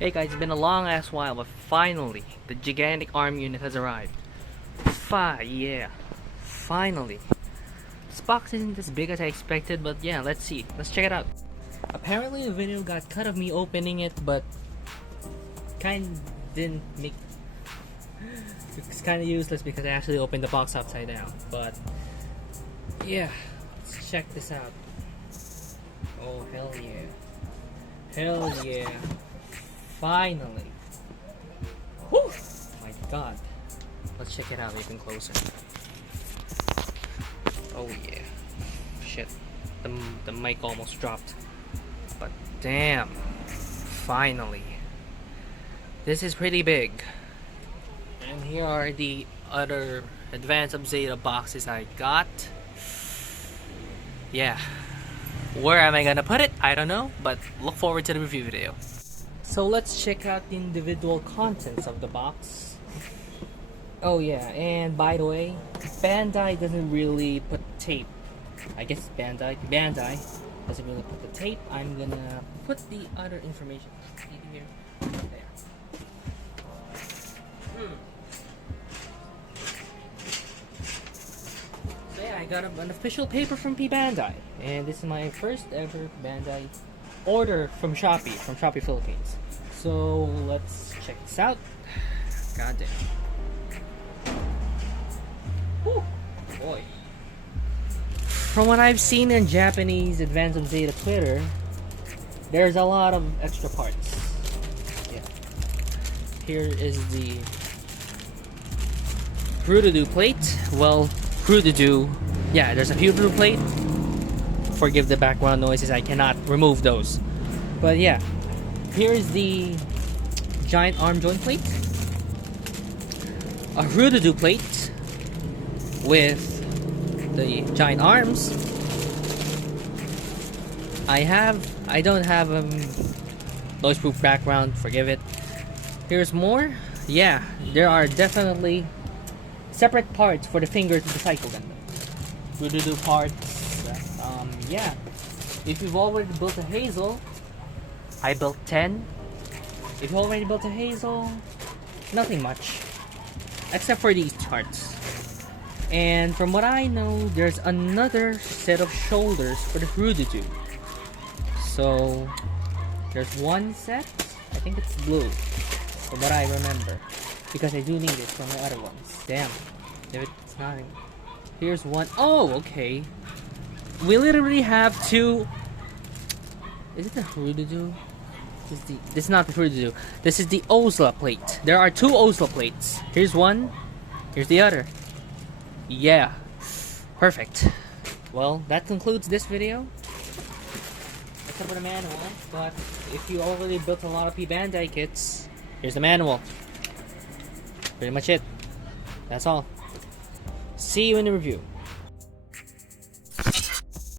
Hey guys, it's been a long ass while, but finally, the gigantic arm unit has arrived. Yeah, finally. This box isn't as big as I expected, but yeah, let's see. Let's check it out. Apparently the video got cut of me opening it, but didn't make... It's kinda useless because I actually opened the box upside down, but yeah, let's check this out. Oh, hell yeah. Hell yeah. Finally. Whew! My god. Let's check it out even closer. Oh yeah. Shit. The mic almost dropped. But damn. Finally. This is pretty big. And here are the other Advanced of Zeta boxes I got. Yeah. Where am I gonna put it? I don't know, but look forward to the review video. So let's check out the individual contents of the box. Oh yeah, and by the way, Bandai doesn't really put tape. I guess Bandai doesn't really put the tape. I'm gonna put the other information here. There. So yeah, I got an official paper from Bandai, and this is my first ever Bandai order from Shopee Philippines. So let's check this out. God damn. Whew, boy. From what I've seen in Japanese Advanced of Zeta Twitter, there's a lot of extra parts. Yeah. Here is the Fruit-a-do plate. Well, Fruit-a-do. Yeah, there's a Fruit-a-do plate. Forgive the background noises, I cannot remove those. But yeah, here's the giant arm joint plate, a Fruit-a-do plate with the giant arms. I don't have noise-proof background, forgive it. Here's more. Yeah, there are definitely separate parts for the fingers of the Psycho Gundam. Fruit-a-do parts. Yeah, if you've already built a Hazel, I built 10. If you already built a Hazel, nothing much, except for these parts. And from what I know, there's another set of shoulders for the Fruit-a-do. So there's one set, I think it's blue, from what I remember, because I do need it from the other ones. Damn, if it's not. Here's one. Oh, okay. We literally have two. Is it the Fruit-a-do? This is not the Fruit-a-do. This is the Owsla plate. There are two Owsla plates. Here's one. Here's the other. Yeah. Perfect. Well, that concludes this video. Except for the manual. But if you already built a lot of Bandai kits, here's the manual. Pretty much it. That's all. See you in the review.